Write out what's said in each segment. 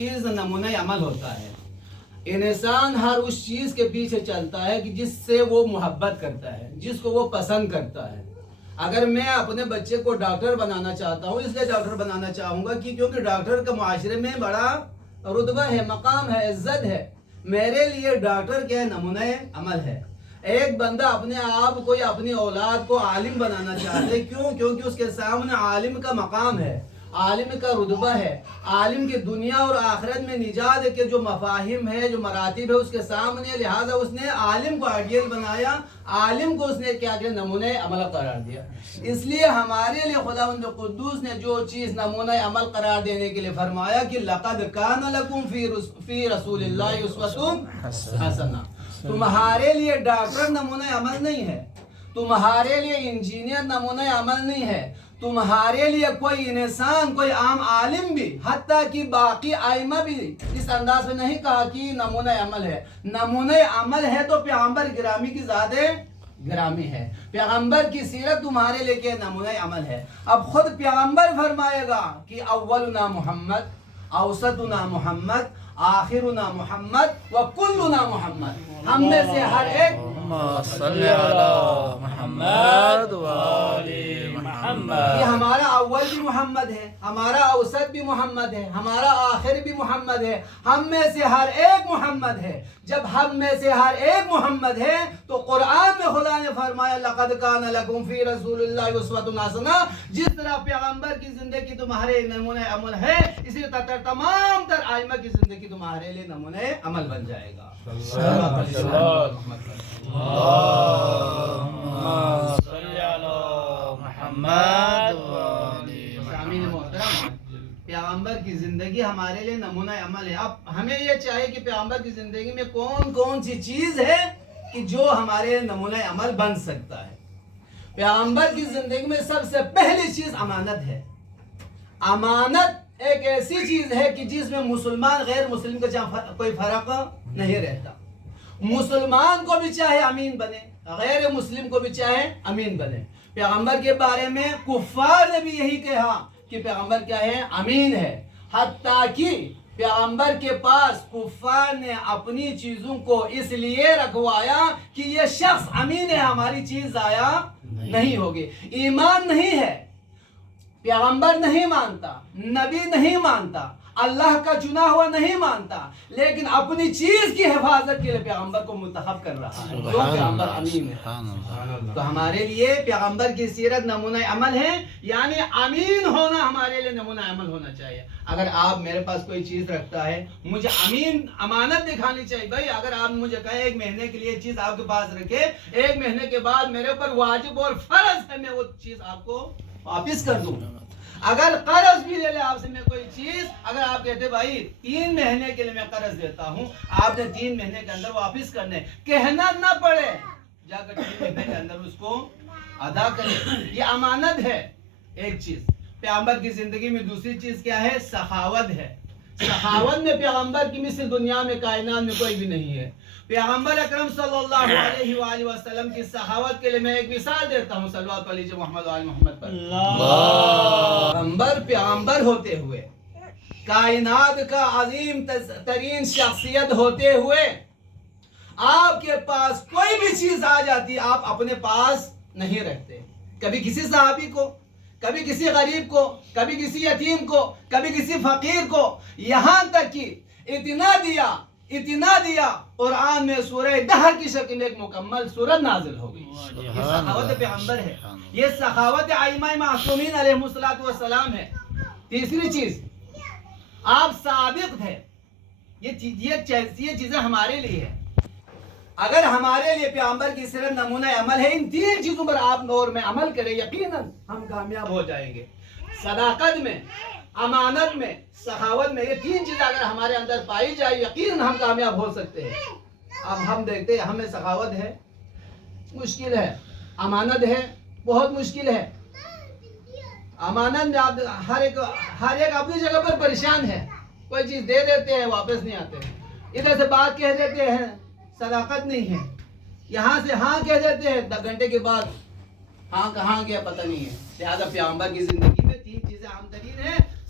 چیز نمونہ عمل ہوتا ہے. انسان ہر اس چیز کے پیچھے چلتا ہے کہ جس سے وہ محبت کرتا ہے, جس کو وہ پسند کرتا ہے. اگر میں اپنے بچے کو ڈاکٹر بنانا چاہتا ہوں, اس لیے ڈاکٹر بنانا چاہوں گا کہ کیونکہ ڈاکٹر کا معاشرے میں بڑا رتبہ ہے, مقام ہے, عزت ہے. میرے لیے ڈاکٹر کیا ہے؟ نمونہ عمل ہے. ایک بندہ اپنے آپ کو یا اپنی اولاد کو عالم بنانا چاہتے ہیں, کیوں؟ کیونکہ اس کے سامنے عالم کا مقام ہے, عالم کا رتبہ ہے. عالم کی دنیا اور آخرت میں نجات کے جو مفاہیم ہے, جو مراتب ہے, اس کے سامنے, لہذا اس نے عالم کو آئیڈیل بنایا, عالم کو اس نے کیا کہ نمونہ عمل قرار دیا. اس لیے ہمارے لیے خداوند قدوس نے جو چیز نمونہ عمل قرار دینے کے لیے فرمایا کہ لقد کان لکم فی رسول اللہ اسوۃ حسنہ. تمہارے لیے ڈاکٹر نمونہ عمل نہیں ہے, تمہارے لیے انجینئر نمونہ عمل نہیں ہے, تمہارے لیے کوئی انسان, کوئی عام عالم بھی, حتیٰ کہ باقی ائمہ بھی اس انداز میں نہیں کہا کہ نمونہ عمل ہے. نمونہ عمل ہے تو پیغمبر گرامی کی ذات گرامی ہے, پیغمبر کی سیرت تمہارے لیے کہ نمونہ عمل ہے. اب خود پیغمبر فرمائے گا کہ اولنا محمد, اوسطنا محمد, آخرنا محمد وکلنا محمد. ہم میں سے ہر ایک صلی علی محمد وآل محمد. یہ ہمارا اول بھی محمد ہے, ہمارا اوسط بھی محمد ہے, ہمارا آخر بھی محمد ہے, ہم میں سے ہر ایک محمد ہے. جب ہم میں سے ہر ایک محمد ہے تو قرآن میں خدا نے فرمایا لقد کان لکم فی رسول اللہ اسوۃ حسنہ. جس طرح پیغمبر کی زندگی تمہارے نمونہ عمل ہے, اسی طرح تمام تر ائمہ کی زندگی تمہارے لیے نمونہ عمل بن جائے گا. پیغمبر کی زندگی ہمارے لیے نمونہ عمل ہے. اب ہمیں یہ چاہیے کہ پیغمبر کی زندگی میں کون کون سی چیز ہے کہ جو ہمارے نمونہ عمل بن سکتا ہے. پیغمبر کی زندگی میں سب سے پہلی چیز امانت ہے. امانت ایک ایسی چیز ہے کہ جس میں مسلمان غیر مسلم کا کوئی فرق نہیں رہتا. مسلمان کو بھی چاہے امین بنے, غیر مسلم کو بھی چاہے امین بنے. پیغمبر کے بارے میں کفار نے بھی یہی کہا کہ پیغمبر کیا ہے؟ امین ہے. حتیٰ کہ پیغمبر کے پاس کفار نے اپنی چیزوں کو اس لیے رکھوایا کہ یہ شخص امین ہے, ہماری چیز ضائع نہیں ہوگی. ایمان نہیں ہے, پیغمبر نہیں مانتا, نبی نہیں مانتا, اللہ کا چنا ہوا نہیں مانتا, لیکن اپنی چیز کی حفاظت کے لیے پیغمبر کو منتخب کر رہا ہے, جو پیغمبر امین ہے. تو ہمارے لیے پیغمبر کی سیرت نمونہ عمل ہے, یعنی امین ہونا ہمارے لیے نمونہ عمل ہونا چاہیے. اگر آپ میرے پاس کوئی چیز رکھتا ہے, مجھے امانت دکھانی چاہیے. بھائی اگر آپ مجھے کہیں ایک مہینے کے لیے چیز آپ کے پاس رکھے, ایک مہینے کے بعد میرے اوپر واجب اور فرض ہے میں وہ چیز آپ کو واپس کر دوں. اگر قرض بھی لے لے آپ سے میں کوئی چیز, اگر آپ کہتے بھائی 3 مہینے کے لیے میں قرض دیتا ہوں, آپ نے 3 مہینے کے اندر واپس کرنے, کہنا نہ پڑے, جا کر 3 مہینے کے اندر اس کو ادا کرے. یہ امانت ہے ایک چیز. پیغمبر کی زندگی میں دوسری چیز کیا ہے؟ سخاوت ہے. سخاوت میں پیغمبر کی مثل دنیا میں کائنات میں کوئی بھی نہیں ہے. پیغمبر اکرم صلی اللہ علیہ وآلہ وسلم کی سخاوت کے لیے میں ایک مثال دیتا ہوں, صلوات علی محمد و آل محمد پر. پیغمبر ہوتے ہوئے, کائنات کا عظیم ترین شخصیت ہوتے ہوئے, آپ کے پاس کوئی بھی چیز آ جاتی آپ اپنے پاس نہیں رکھتے. کبھی کسی صحابی کو, کبھی کسی غریب کو, کبھی کسی یتیم کو, کبھی کسی فقیر کو, یہاں تک کہ اتنا دیا قرآن میں سورہ دہر کی شکل میں ایک مکمل سورت نازل ہو گئی. یہ سخاوت پیغمبر ہے, یہ سخاوت ائمہ معصومین علیہ السلام ہے. تیسری چیز, آپ صادق تھے. یہ چیزیں ہمارے لیے ہے. اگر ہمارے لیے پیغمبر کی سیرت نمونہ عمل ہے, ان 3 چیزوں پر آپ نور میں عمل کریں, یقیناً ہم کامیاب ہو جائیں گے. صداقت میں, امانت میں, سخاوت میں, یہ 3 چیزیں اگر ہمارے اندر پائی جائے, یقیناً ہم کامیاب ہو سکتے ہیں. اب ہم دیکھتے ہیں, ہمیں سخاوت ہے, مشکل ہے. امانت ہے, بہت مشکل ہے. امانت میں آپ ہر ایک اپنی جگہ پر پریشان ہے. کوئی چیز دے دیتے ہیں, واپس نہیں آتے. ادھر سے بات کہہ دیتے ہیں, صداقت نہیں ہے. یہاں سے ہاں کہہ دیتے ہیں, 10 گھنٹے کے بعد ہاں کہاں گیا پتہ نہیں ہے. لہذا پیغمبر کی زندگی میں 3 چیزیں عام ترین ہیں,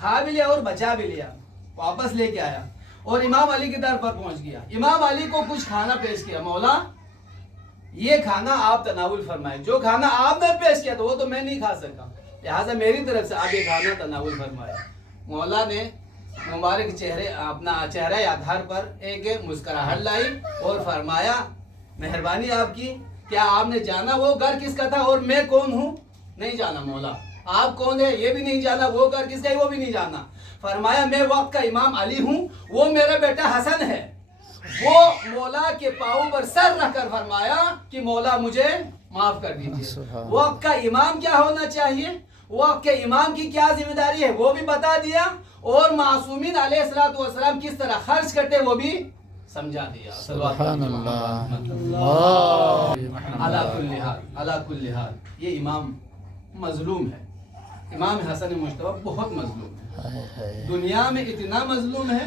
کھا بھی لیا اور بچا بھی لیا، واپس لے کے آیا اور امام علی کے در پر پہنچ گیا. امام علی کو کچھ کھانا پیش کیا، مولا یہ کھانا آپ تناول فرمائے، جو کھانا آپ نے پیش کیا تو وہ تو میں نہیں کھا سکا، لہٰذا میری طرف سے آپ یہ کھانا تناول فرمائے. مولا نے مبارک چہرے اپنا چہرہ آدھار پر ایک مسکراہٹ لائی اور فرمایا مہربانی آپ کی، کیا آپ نے جانا وہ گھر کس کا تھا اور میں کون ہوں؟ نہیں جانا مولا. آپ کون ہے یہ بھی نہیں جانا، وہ گھر کس کا ہے وہ بھی نہیں جانا. فرمایا میں وقت کا امام علی ہوں، وہ میرا بیٹا حسن ہے. وہ مولا کے پاؤں پر سر رکھ کر فرمایا کہ مولا مجھے معاف کر دیجیے. وقت کا امام کیا ہونا چاہیے، وقت کے امام کی کیا ذمہ داری ہے وہ بھی بتا دیا، اور معصومین علیہ الصلوۃ والسلام کس طرح خرچ کرتے وہ بھی سمجھا دیا. سبحان اللہ. علی کل حال یہ امام مظلوم ہے. امام حسن مجتبی بہت مظلوم ہے، دنیا میں اتنا مظلوم ہے